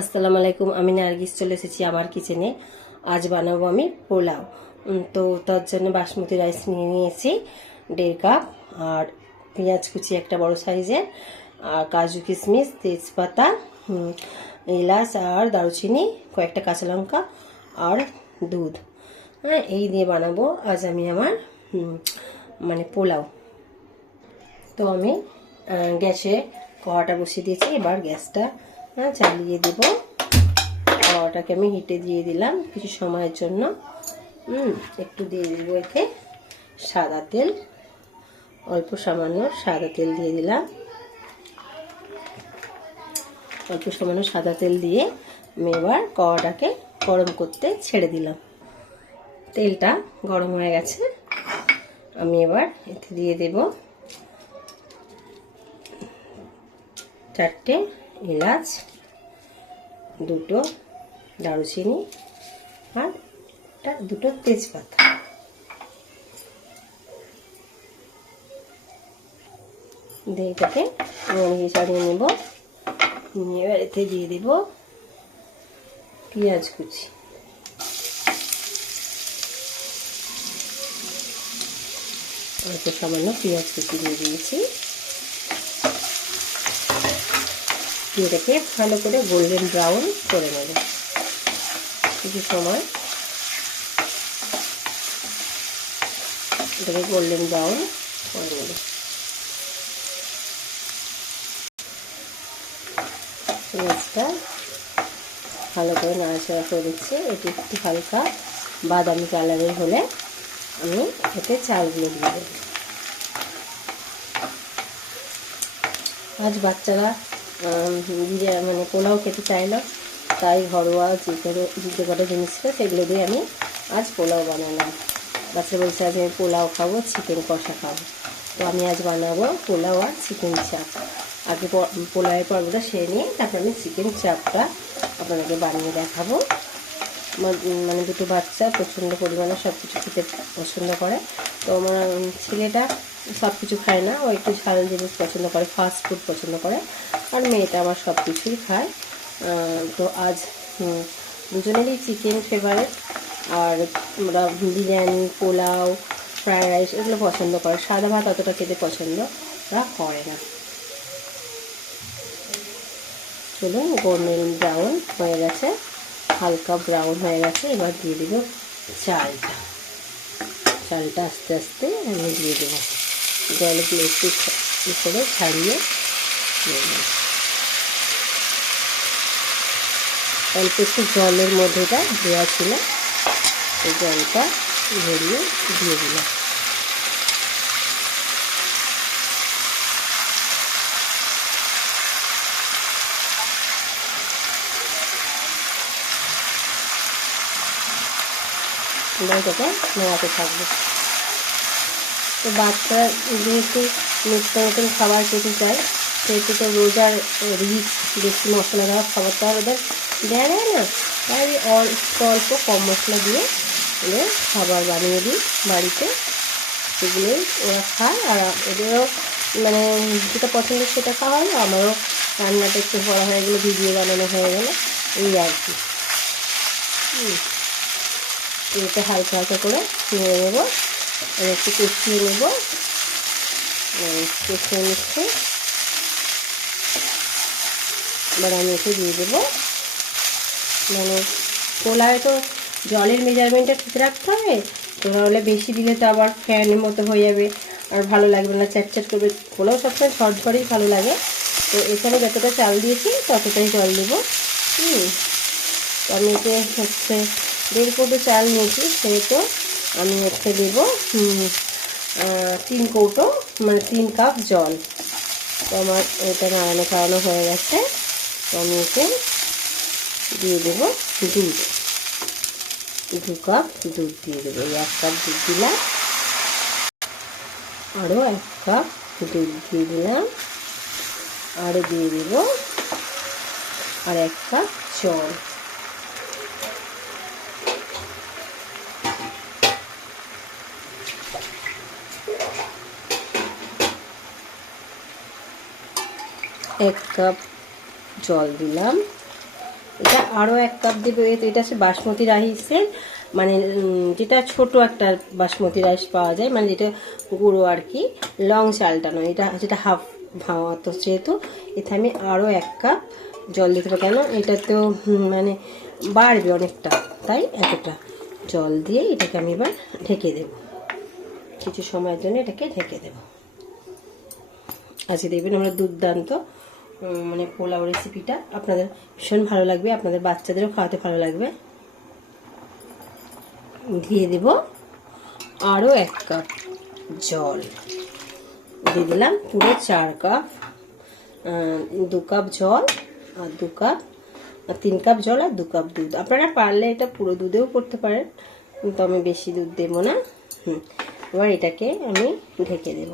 আসসালামু আলাইকুম, আমি নার্গিস, চলে এসেছি আমার কিচেনে আজ বানাবো আমি পোলাও। তো তার জন্য বাসমতি রাইস নিয়ে নিয়েছি, দেড় কাপ আর পেঁয়াজ কুচি একটা বড় সাইজের, আর কাজু কিশমিশ তেজপাতা এলাচ, আর দারুচিনি, কয়েকটা কাঁচা লঙ্কা, আর দুধ। হ্যাঁ এই দিয়ে বানাবো আজ আমি আমার মানে পোলাও। তো আমি গ্যাসে কড়াটা বসিয়ে দিয়েছি, এবার গ্যাসটা চালিয়ে দেব। কড়াটাকে আমি হিটে দিয়ে দিলাম কিছু সময়ের জন্য। হুম, একটু দিয়ে দেব এতে সাদা তেল। অল্প সামান্য সাদা তেল দিয়ে দিলাম। অল্প সামান্য সাদা তেল দিয়ে আমি এবার কড়াটাকে গরম করতে ছেড়ে দিলাম। তেলটা গরম হয়ে গেছে। আমি এবার এতে দিয়ে দেবো চারটে এলাচ, দুটো দারুচিনি আর দুটো তেজপাতা। দিয়ে এটাকে নিয়ে চালিয়ে নেব। নিয়ে এতে দিয়ে দেব পেঁয়াজ কুচি। সামান্য পেঁয়াজ কুচি দিয়ে দিয়েছি। এটাকে ভালো করে গোল্ডেন ব্রাউন করে নেব। কিছু সময় এটাকে গোল্ডেন ব্রাউন করে নেব। পেঁয়াজটা ভালো করে নাড়াচাড়া করে দিচ্ছে। এটি একটু হালকা বাদামি কালারের হলে আমি এতে চালগুলো দিয়ে দেবো। আজ বাচ্চারা মানে পোলাও খেতে চায় না তাই ঘরোয়া যে কোনো যে কটা জিনিস সেগুলো দিয়ে আমি আজ পোলাও বানালাম। বাচ্চা বলছে, আজ আমি পোলাও খাব, চিকেন কষা খাব। তো আমি আজ বানাবো পোলাও আর চিকেন চাপ। আগে পোলাওয়ের পর্বটা সেরে নিয়ে তারপর আমি চিকেন চাপটা আপনাদেরকে বানিয়ে দেখাবো। মানে দুটো বাচ্চা প্রচণ্ড পরিমাণে সব কিছু খেতে পছন্দ করে। তো আমার ছেলেটা সব কিছু খায় না, ও একটু ঝাল জিনিস পছন্দ করে ফাস্ট ফুড পছন্দ করে, আর মেয়েটা আমার সব কিছুই খায়। তো আজ দুজনেরই চিকেন ফেভারেট আর ওরা বিরিয়ানি, পোলাও ফ্রায়েড রাইস এগুলো পছন্দ করে। সাদা ভাত অতটা খেতে পছন্দ ওরা করে না। চলুন গোল্ডেন ব্রাউন হয়ে গেছে। হালকা ব্রাউন হয়ে গেছে, এবার দিয়ে দেবো চালটা। চালটা আস্তে আস্তে আমি দিয়ে দেবো। জলগুলো একটু করে ছাড়িয়ে অল্প একটু জলের মধ্যেটা দেওয়া ছিল, এই জলটা ভরিয়ে দিয়ে দিলাম। এটাকে নেওয়াতে থাকবে। তো বাচ্চারা যেহেতু নিত্য নতুন খাবার খেতে চায় সেহেতু তো রোজার রিচ বেশি মশলা দেওয়া খাবার তো আর ওদের যায় না, তাই অল্প অল্প কম মশলা দিয়ে ওদের খাবার বানিয়ে দিই বাড়িতে। সেগুলোই ওরা খায় আর ওদেরও মানে যেটা পছন্দ সেটা খাওয়া হলো আমারও রান্নাটা একটু বড় হয়ে গেলো, ভিডিও বানানো হয়ে গেলো, এই আর কি। হুম। এটা হালকা হালকা করে নিয়ে নেব। আর একটু কষিয়ে নেব। কষিয়ে নিচ্ছে। এবার আমি এতে দিয়ে দেবো। মানে পোলায় তো জলের মেজারমেন্টটা ঠিক রাখতে হবে। তো নাহলে বেশি দিলে তো আবার ফ্যানের মতো হয়ে যাবে। আর ভালো লাগবে না চ্যাট করবে। পোলাও সবসময় ঝরঝরেই ভালো লাগে। তো এখানে যতটা চাল দিয়েছি, ততটাই জল দেবো। হুম। আমি এতে হচ্ছে দেড় কৌটো চাল নিয়েছি, সেহেতু আমি হচ্ছে দেব তিন কৌটো মানে তিন কাপ জল। তো আমার এটা নাড়ানো খাওয়ানো হয়ে গেছে, তো আমি ওকে দিয়ে দেব দুধ। দু কাপ দুধ দিয়ে দেবো, এই এক কাপ দুধ দিলাম। আরও এক কাপ দুধ দিয়ে দিলাম। আরও দিয়ে দেব, আর এক কাপ জল। এক কাপ জল দিলাম। এটা আরও এক কাপ দেবে। এটা হচ্ছে বাসমতি রাইসের মানে যেটা ছোট একটা বাসমতি রাইস পাওয়া যায় মানে যেটা গুঁড়ো আর কি, লং চালটা নয়, এটা যেটা হাফ ভাঙা তো যেহেতু, এতে আমি আরও এক কাপ জল দিতে পারি কেন? এটা তো মানে বাড়বে অনেকটা, তাই এতটা জল দিয়ে এটাকে আমি এবার ঢেকে দেব। কিছু সময়ের জন্য এটাকে ঢেকে দেব। আজকে দেখবেন আমরা দুর্দান্ত মানে পোলাও রেসিপিটা আপনাদের ভীষণ ভালো লাগবে, আপনাদের বাচ্চাদেরও খাওয়াতে ভালো লাগবে। দিয়ে দেব আরও এক কাপ জল। দিয়ে দিলাম পুরো চার কাপ দু কাপ জল আর দু কাপ তিন কাপ জল আর দু কাপ দুধ। আপনারা পারলে এটা পুরো দুধেও করতে পারেন, কিন্তু আমি বেশি দুধ দেবো না। হুম, এবার এটাকে আমি ঢেকে দেব।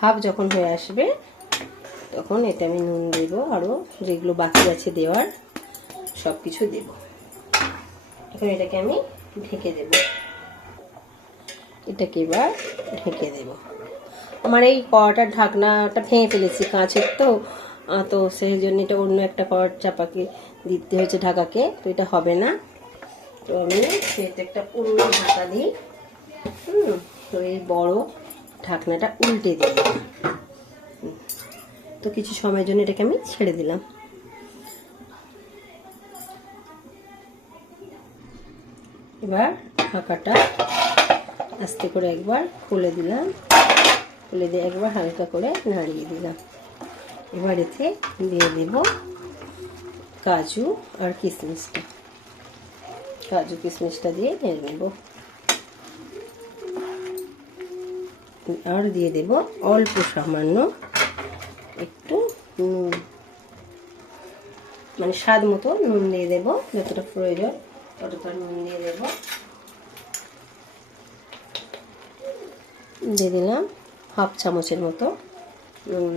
হাফ যখন হয়ে আসবে তখন এটা আমি নুন দেবো আরও যেগুলো বাকি আছে দেওয়ার সব কিছু দেবো। এখন এটাকে আমি ঢেকে দেব। এটাকে এবার ঢেকে দেব। আমার এই কড়াটার ঢাকনাটা ভেঙে ফেলেছি কাঁচের তো তো সেই জন্য এটা অন্য একটা কড়ার চাপাকে দিতে হয়েছে ঢাকাকে, তো এটা হবে না। তো আমি সেটা একটা অন্য ঢাকা দিই। হুম, তো এই বড় ঢাকনাটা উল্টে দিই তো কিছু সময়ের জন্য এটাকে আমি ছেড়ে দিলাম। এবার ঢাকাটা আস্তে করে একবার খুলে দিলাম। খুলে দিয়ে একবার হালকা করে নাড়িয়ে দিলাম। এবার এতে দিয়ে দেব কাজু আর কিশমিশটা কাজু কিশমিশটা দিয়ে নেড়ে নেব। আর দিয়ে দেব অল্প সামান্য একটু নুন মানে স্বাদ মতো নুন দিয়ে দেবো, যতটা প্রয়োজন ততটা নুন দিয়ে দেবো। দিয়ে দিলাম হাফ চামচের মতো নুন,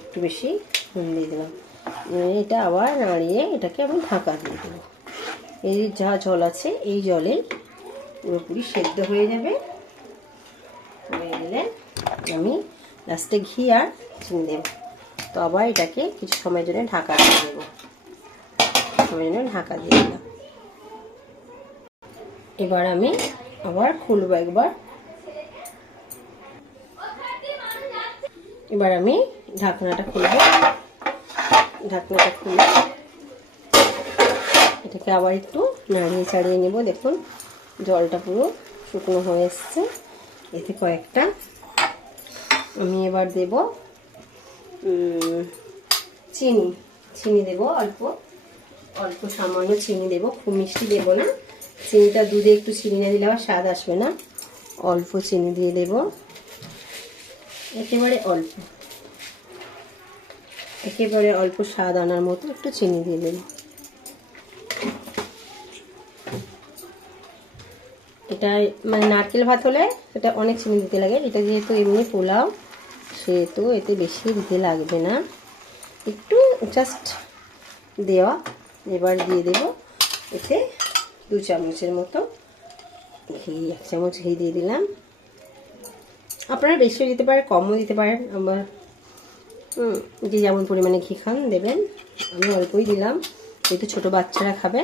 একটু বেশি নুন দিয়ে দিলাম। এটা আবার নাড়িয়ে এটাকে আমি ঢাকা দিয়ে দেবো। এই যা জল আছে, এই জলে পুরোপুরি সেদ্ধ হয়ে যাবে। হয়ে গেলে আমি লাস্টে ঘি আর চিনি দেবো। তো আবার এটাকে কিছু সময়ের জন্য ঢাকা দিয়ে দেবো। সময়ের জন্য ঢাকা দিয়ে দিলাম। এবার আমি আবার খুলবো একবার। এবার আমি ঢাকনাটা খুলবো। ঢাকনাটা খুলে এটাকে আবার একটু নাড়িয়ে চাড়িয়ে নেব। দেখুন, জলটা পুরো শুকনো হয়ে এসছে। এতে কয়েকটা আমি এবার দেব চিনি। চিনি দেব অল্প। অল্প সামান্য চিনি দেব, খুব মিষ্টি দেব না। চিনিটা দুধে একটু চিনি না দিলে আবার স্বাদ আসবে না। অল্প চিনি দিয়ে দেব। একেবারে অল্প। একেবারে অল্প স্বাদ আনার মতো একটু চিনি দিয়ে দেব। এটা মানে নারকেল ভাত হলে এটা অনেক চিনি দিতে লাগে। এটা যেহেতু এমনি পোলাও, সেহেতু এতে বেশি দিতে লাগবে না। একটু জাস্ট দেওয়া। এবার দিয়ে দেব এতে দু চামচের মতো ঘি, এক চামচ ঘি দিয়ে দিলাম। আপনারা বেশিও দিতে পারেন, কমও দিতে পারেন। আবার যে যেমন পরিমাণে ঘি খান দেবেন। আমি অল্পই দিলাম। যেহেতু ছোটো বাচ্চারা খাবে,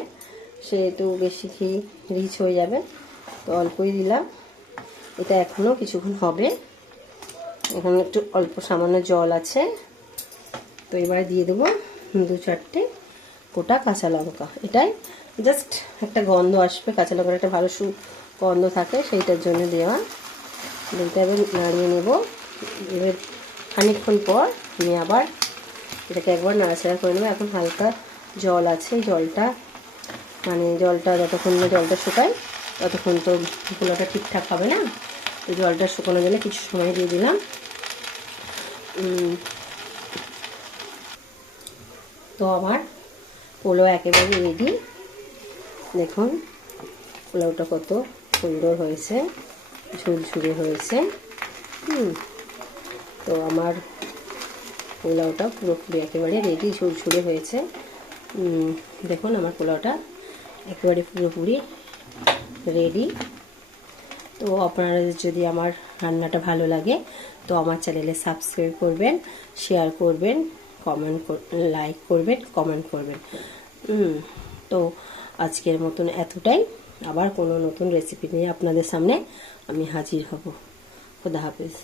সেহেতু বেশি ঘি রিচ হয়ে যাবে। তো অল্পই দিলাম। এটা এখনও কিছুক্ষণ হবে। এখানে একটু অল্প সামান্য জল আছে। তো এবার দিয়ে দেবো দু চারটে গোটা কাঁচা লঙ্কা। এটাই জাস্ট একটা গন্ধ আসবে, কাঁচা লঙ্কার একটা ভালো সু গন্ধ থাকে সেইটার জন্য দেওয়া। এটা এবার নাড়িয়ে নেব। এবার খানিকক্ষণ পর আমি আবার এটাকে একবার নাড়াচাড়া করে নেব। এখন হালকা জল আছে, জলটা মানে জলটা যতক্ষণ না জলটা শুকায় ততক্ষণ তো পোলাওটা ঠিকঠাক হবে না। তো জলটা শুকানোর জন্য কিছু সময় দিয়ে দিলাম। তো আমার পোলাও একেবারে রেডি দেখুন, পোলাওটা কত সুন্দর হয়েছে, ঝুরঝুরে হয়েছে। হুম, তো আমার পোলাওটা পুরোপুরি একেবারে রেডি ঝুরঝুরে হয়েছে। দেখুন, আমার পোলাওটা একেবারে পুরোপুরি রেডি তো আপনারা যদি আমার রান্নাটা ভালো লাগে, তো আমার চ্যানেলে সাবস্ক্রাইব করবেন শেয়ার করবেন কমেন্ট লাইক করবেন কমেন্ট করবেন। তো আজকের মতন এতটাই। আবার কোনো নতুন রেসিপি নিয়ে আপনাদের সামনে আমি হাজির হব। খুদা হাফেজ।